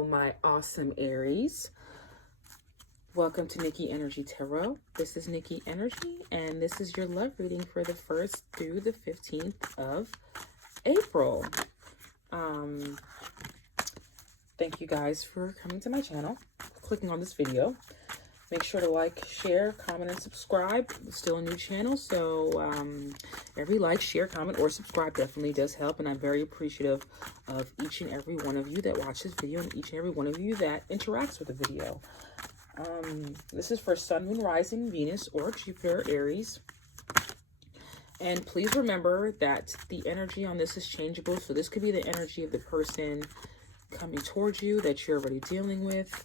Hello, my awesome Aries. Welcome to Nikki Energy Tarot. This is Nikki Energy, and this is your love reading for the 1st through the 15th of April. Thank you guys for coming to my channel, clicking on this video. Make sure to like, share, comment, and subscribe. It's still a new channel, so every like, share, comment, or subscribe definitely does help, and I'm very appreciative of each and every one of you that watch this video and each and every one of you that interacts with the video. This is for Sun, Moon, Rising, Venus, or Jupiter, Aries. And please remember that the energy on this is changeable, so this could be the energy of the person coming towards you that you're already dealing with.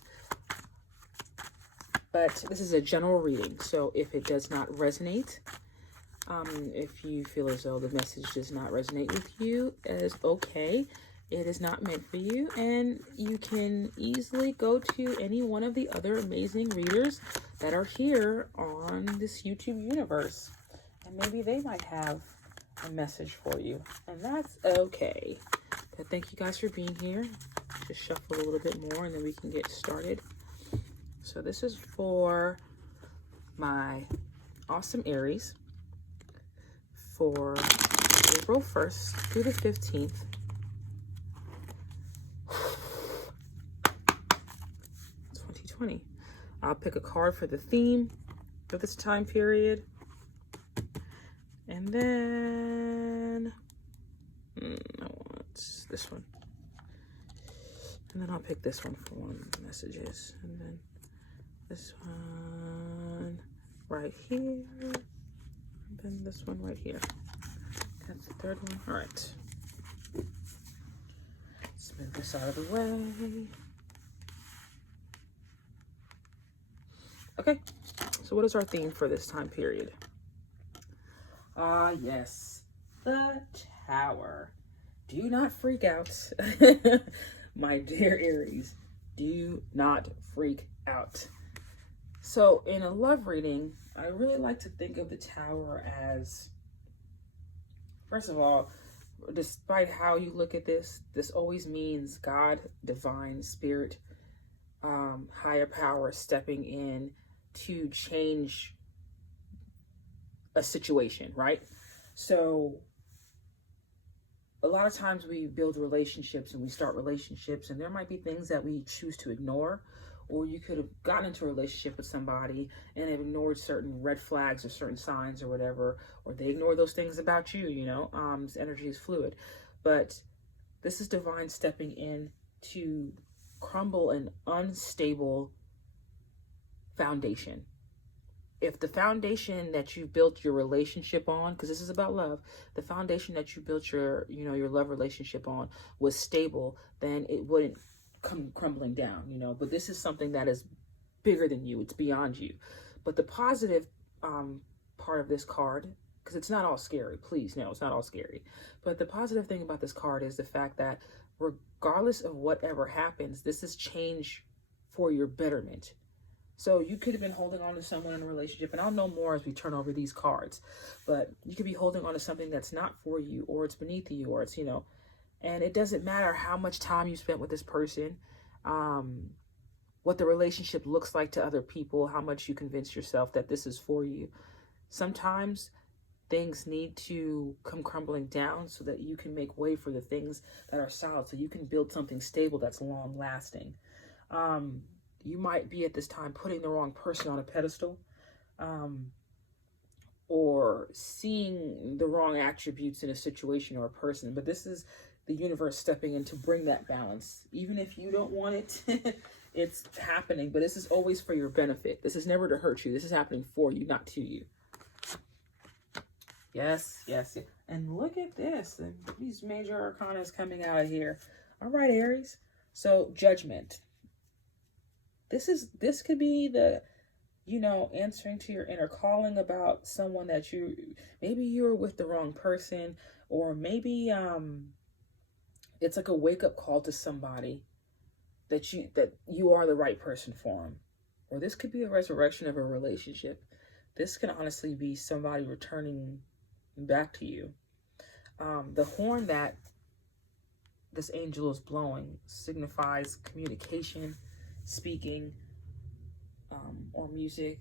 But this is a general reading, so if it does not resonate, if you feel as though the message does not resonate with you, that is okay. It is not meant for you, and you can easily go to any one of the other amazing readers that are here on this YouTube universe, and maybe they might have a message for you, and that's okay. But thank you guys for being here. Just shuffle a little bit more, and then we can get started. So this is for my awesome Aries for April 1st through the 15th. I'll pick a card for the theme for this time period. And then I want this one. And then I'll pick this one for one of the messages. And then this one right here. And then this one right here. That's the third one. All right. Let's move this out of the way. Okay, so what is our theme for this time period? Yes, the Tower. Do not freak out. My dear Aries, do not freak out. So in a love reading, I really like to think of the Tower as, first of all, despite how you look at this always means God, divine, spirit, higher power stepping in to change a situation, right? So a lot of times we build relationships and we start relationships, and there might be things that we choose to ignore, or you could have gotten into a relationship with somebody and have ignored certain red flags or certain signs or whatever, or they ignore those things about you, you know. This energy is fluid, but this is divine stepping in to crumble an unstable foundation. If the foundation that you built your relationship on, because this is about love, the foundation that you built your, your love relationship on was stable, then it wouldn't come crumbling down, But this is something that is bigger than you. It's beyond you. But the positive part of this card, because it's not all scary, please, no, it's not all scary. But the positive thing about this card is the fact that regardless of whatever happens, this is change for your betterment. So you could have been holding on to someone in a relationship, and I'll know more as we turn over these cards, but you could be holding on to something that's not for you, or it's beneath you, or it's, and it doesn't matter how much time you spent with this person, what the relationship looks like to other people, how much you convince yourself that this is for you. Sometimes things need to come crumbling down so that you can make way for the things that are solid, so you can build something stable that's long lasting. You might be at this time putting the wrong person on a pedestal, or seeing the wrong attributes in a situation or a person. But this is the universe stepping in to bring that balance. Even if you don't want it, it's happening. But this is always for your benefit. This is never to hurt you. This is happening for you, not to you. Yes, yes, yes. And look at this. These major arcana is coming out of here. All right, Aries. So, Judgment. This could be the, answering to your inner calling about someone that maybe you were with the wrong person, or maybe it's like a wake-up call to somebody that you are the right person for them. Or this could be a resurrection of a relationship. This can honestly be somebody returning back to you. The horn that this angel is blowing signifies communication, speaking, or music.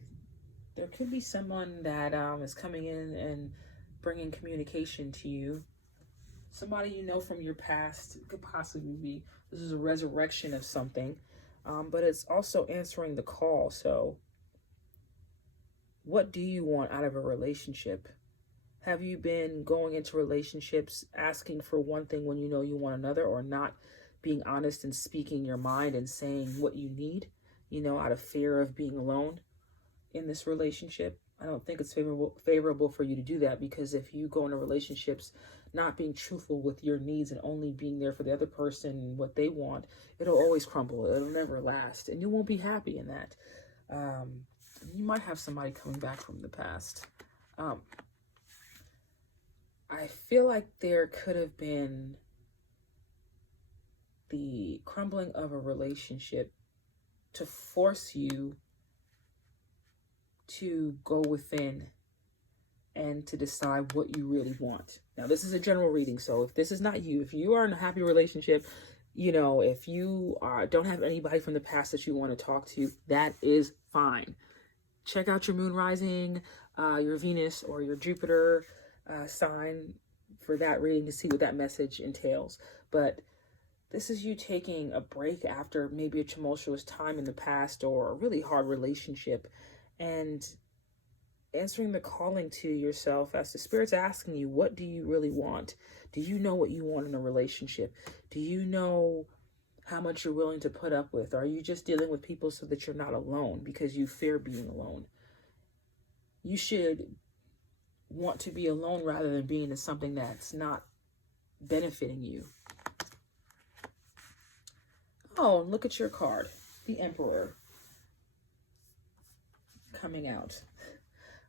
There could be someone that is coming in and bringing communication to you. Somebody you know from your past. It could possibly be, this is a resurrection of something, but it's also answering the call. So what do you want out of a relationship? Have you been going into relationships asking for one thing when you know you want another, or not being honest and speaking your mind and saying what you need, out of fear of being alone in this relationship? I don't think it's favorable for you to do that, because if you go into relationships not being truthful with your needs and only being there for the other person and what they want, it'll always crumble. It'll never last, and you won't be happy in that. You might have somebody coming back from the past. I feel like there could have been the crumbling of a relationship to force you to go within and to decide what you really want. Now, this is a general reading, so if this is not you, if you are in a happy relationship, if you don't have anybody from the past that you want to talk to, that is fine. Check out your moon rising, your Venus or your Jupiter sign for that reading to see what that message entails. But this is you taking a break after maybe a tumultuous time in the past or a really hard relationship, and answering the calling to yourself as the Spirit's asking you, what do you really want? Do you know what you want in a relationship? Do you know how much you're willing to put up with? Are you just dealing with people so that you're not alone because you fear being alone? You should want to be alone rather than being in something that's not benefiting you. Oh, look at your card, the Emperor, coming out.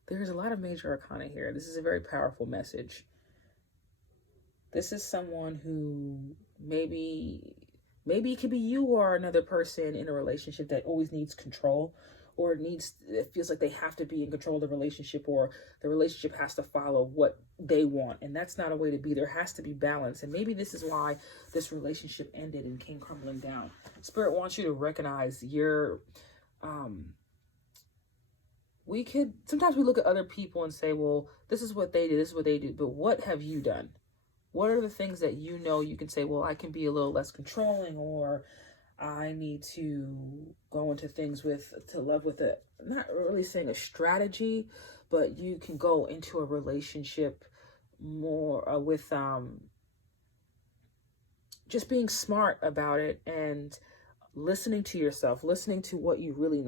There's a lot of major arcana here. This is a very powerful message. This is someone who maybe it could be you or another person in a relationship that always needs control, or it feels like they have to be in control of the relationship, or the relationship has to follow what they want. And that's not a way to be. There has to be balance. And maybe this is why this relationship ended and came crumbling down. Spirit wants you to recognize sometimes we look at other people and say, well, this is what they do, this is what they do. But what have you done? What are the things that you can say, well, I can be a little less controlling, or I need to go into things to love with not really saying a strategy, but you can go into a relationship more with just being smart about it and listening to yourself, listening to what you really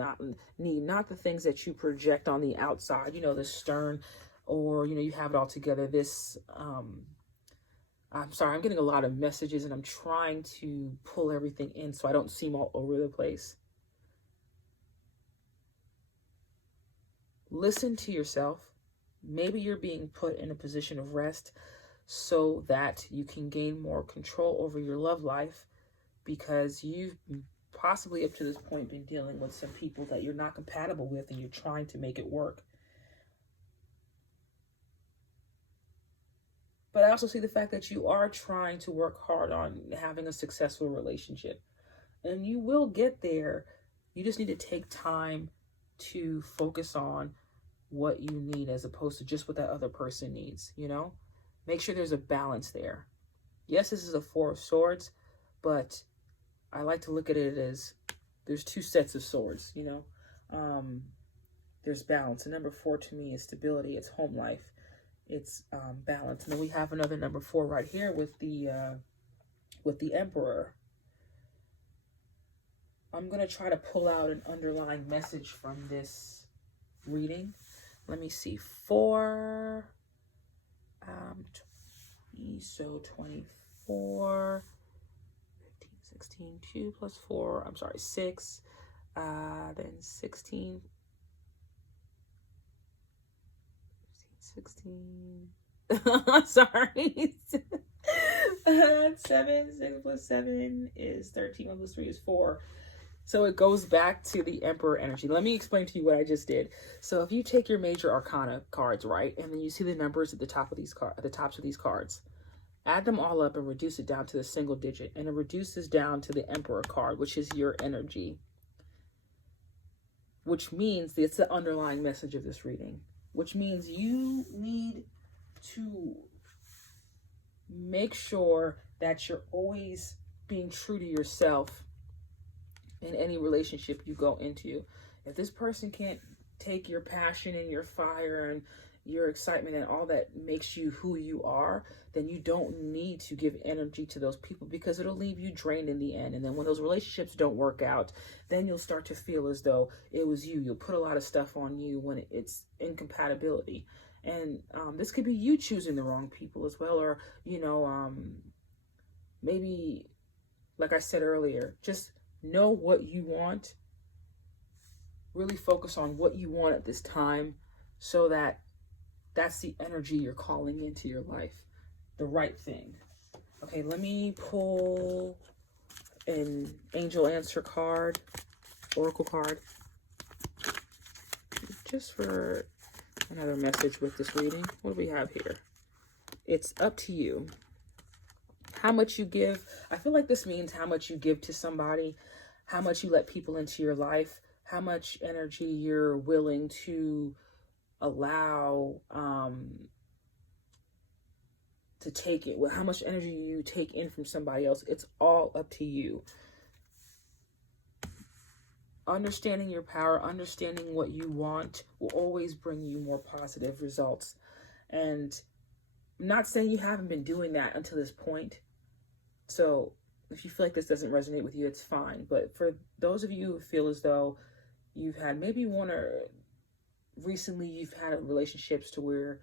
need, not the things that you project on the outside, the stern, or, you have it all together. I'm sorry, I'm getting a lot of messages and I'm trying to pull everything in so I don't seem all over the place. Listen to yourself. Maybe you're being put in a position of rest so that you can gain more control over your love life, because you've possibly up to this point been dealing with some people that you're not compatible with and you're trying to make it work. But I also see the fact that you are trying to work hard on having a successful relationship. And you will get there. You just need to take time to focus on what you need as opposed to just what that other person needs, Make sure there's a balance there. Yes, this is a 4 of Swords, but I like to look at it as there's 2 sets of swords, There's balance. And number 4 to me is stability. It's home life. It's balance. And then we have another number 4 right here with the Emperor. I'm going to try to pull out an underlying message from this reading. Let me see. 4, so 24, 15, 16, 2 plus 4, I'm sorry, 6, then 16, 16, sorry, 7, 6 plus 7 is 13, 1 plus 3 is 4. So it goes back to the Emperor energy. Let me explain to you what I just did. So if you take your major arcana cards, right, and then you see the numbers at the top of these at the tops of these cards, Add them all up and reduce it down to the single digit. And it reduces down to the Emperor card, which is your energy. Which means it's the underlying message of this reading. Which means you need to make sure that you're always being true to yourself in any relationship you go into. If this person can't take your passion and your fire and your excitement and all that makes you who you are, then you don't need to give energy to those people, because it'll leave you drained in the end. And then when those relationships don't work out, then you'll start to feel as though it was you. You'll put a lot of stuff on you when it's incompatibility. And this could be you choosing the wrong people as well. Or, maybe, like I said earlier, just know what you want. Really focus on what you want at this time, so that that's the energy you're calling into your life. The right thing. Okay, let me pull an angel answer card, oracle card, just for another message with this reading. What do we have here? It's up to you. How much you give. I feel like this means how much you give to somebody, how much you let people into your life, how much energy you're willing to allow to take it, how much energy you take in from somebody else. It's all up to you. Understanding your power, understanding what you want will always bring you more positive results. And I'm not saying you haven't been doing that until this point. So if you feel like this doesn't resonate with you, it's fine. But for those of you who feel as though you've had maybe one, or recently you've had relationships to where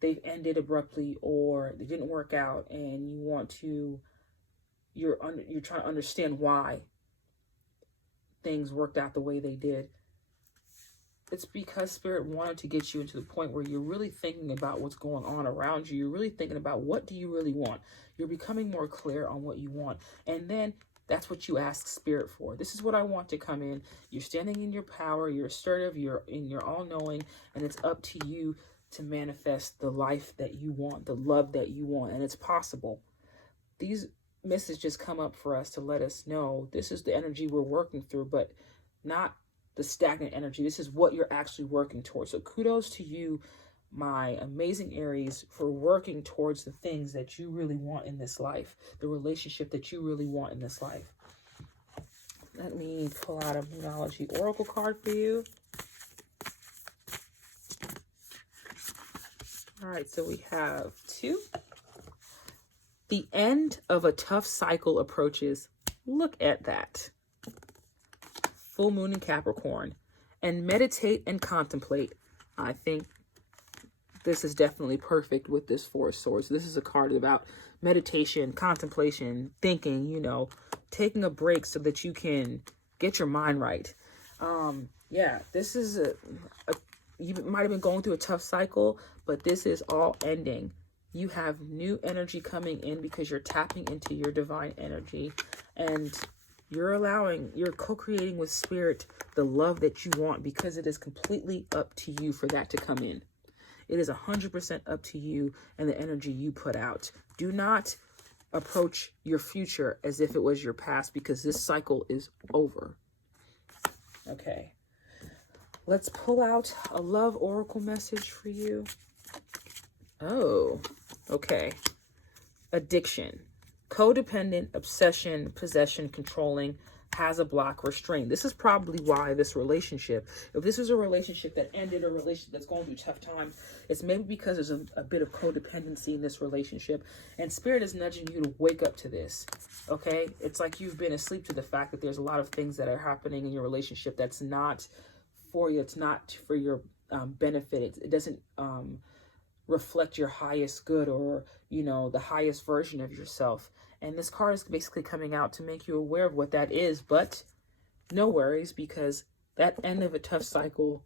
they've ended abruptly or they didn't work out, and you want to, you're trying to understand why things worked out the way they did. It's because Spirit wanted to get you into the point where you're really thinking about what's going on around you. You're really thinking about, what do you really want? You're becoming more clear on what you want. And then that's what you ask Spirit for. This is what I want to come in. You're standing in your power. You're assertive. You're all-knowing. And it's up to you to manifest the life that you want, the love that you want. And it's possible. These messages come up for us to let us know this is the energy we're working through, but not the stagnant energy. This is what you're actually working towards. So kudos to you, my amazing Aries, for working towards the things that you really want in this life, the relationship that you really want in this life. Let me pull out a numerology oracle card for you. All right, so we have 2. The end of a tough cycle approaches. Look at that. Full moon in Capricorn. And meditate and contemplate. I think this is definitely perfect with this 4 of Swords. This is a card about meditation, contemplation, thinking, taking a break so that you can get your mind right. Yeah, this is you might have been going through a tough cycle, but this is all ending. You have new energy coming in because you're tapping into your divine energy, and you're co-creating with Spirit the love that you want, because it is completely up to you for that to come in. It is 100% up to you and the energy you put out. Do not approach your future as if it was your past, because this cycle is over. Okay. Let's pull out a love oracle message for you. Oh, okay. Addiction. Codependent, obsession, possession, controlling, has a block, restraint. This is probably why this relationship, if this is a relationship that ended, a relationship that's going through tough times, it's maybe because there's a bit of codependency in this relationship, and Spirit is nudging you to wake up to this, okay? It's like you've been asleep to the fact that there's a lot of things that are happening in your relationship that's not for you. It's not for your benefit. It doesn't reflect your highest good, or, the highest version of yourself. And this card is basically coming out to make you aware of what that is, but no worries, because that end of a tough cycle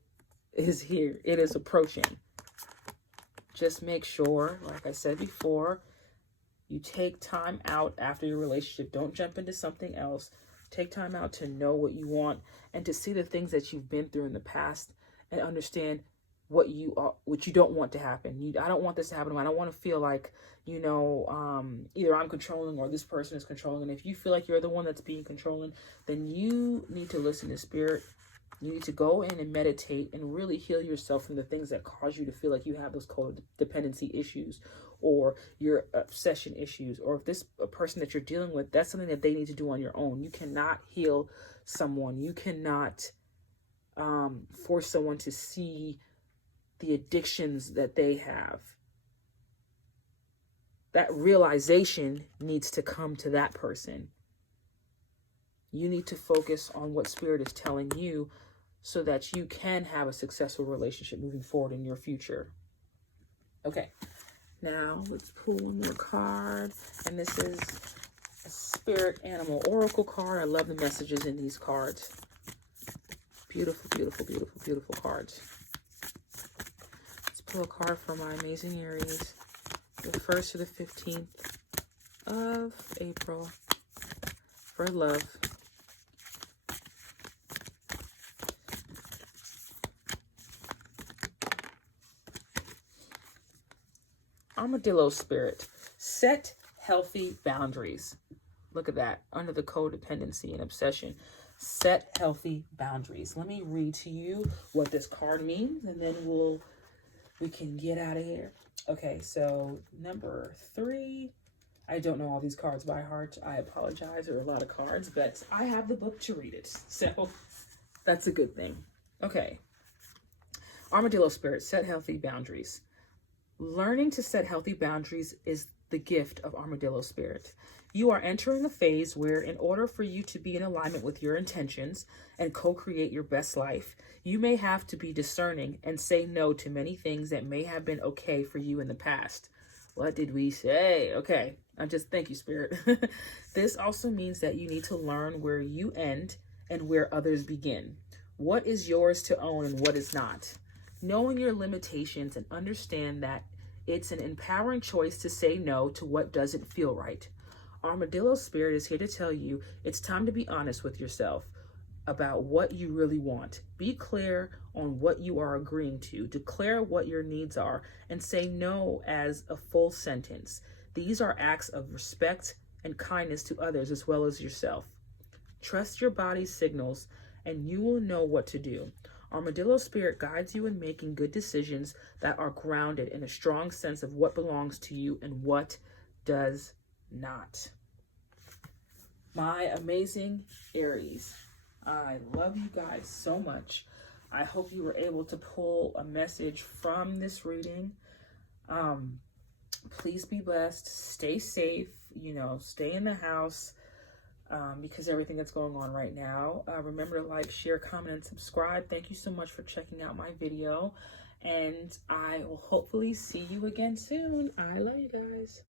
is here. It is approaching. Just make sure, like I said before, you take time out after your relationship. Don't jump into something else. Take time out to know what you want and to see the things that you've been through in the past and understand what you don't want to happen. I don't want this to happen. I don't want to feel like, you know, either I'm controlling or this person is controlling. And if you feel like you're the one that's being controlling, then you need to listen to spirit. You need to go in and meditate and really heal yourself from the things that cause you to feel like you have those codependency issues or your obsession issues. Or if this a person that you're dealing with, that's something that they need to do on your own. You cannot heal someone. You cannot force someone to see the addictions that they have. That realization needs to come to that person. You need to focus on what spirit is telling you so that you can have a successful relationship moving forward in your future. Okay, now let's pull one more card. And this is a spirit animal oracle card. I love the messages in these cards. Beautiful, beautiful, beautiful, beautiful cards. Let's pull a card for my amazing Aries. The 1st to the 15th of April for love. Armadillo spirit, set healthy boundaries. Look at that, under the codependency and obsession. Set healthy boundaries. Let me read to you what this card means, and then we can get out of here. Okay, so number 3. I don't know all these cards by heart. I apologize. There are a lot of cards, but I have the book to read it. So that's a good thing. Okay. Armadillo spirit, set healthy boundaries. Learning to set healthy boundaries is the gift of Armadillo spirit. You are entering a phase where, in order for you to be in alignment with your intentions and co-create your best life, you may have to be discerning and say no to many things that may have been okay for you in the past. What did we say? Okay, thank you, spirit. This also means that you need to learn where you end and where others begin. What is yours to own and what is not? Knowing your limitations and understand that it's an empowering choice to say no to what doesn't feel right. Armadillo spirit is here to tell you it's time to be honest with yourself about what you really want. Be clear on what you are agreeing to. Declare what your needs are and say no as a full sentence. These are acts of respect and kindness to others as well as yourself. Trust your body's signals and you will know what to do. Armadillo spirit guides you in making good decisions that are grounded in a strong sense of what belongs to you and what does not. My amazing Aries, I love you guys so much. I hope you were able to pull a message from this reading. Please be blessed. Stay safe. Stay in the house. Because everything that's going on right now. Remember to like, share, comment, and subscribe. Thank you so much for checking out my video. And I will hopefully see you again soon. I love you guys.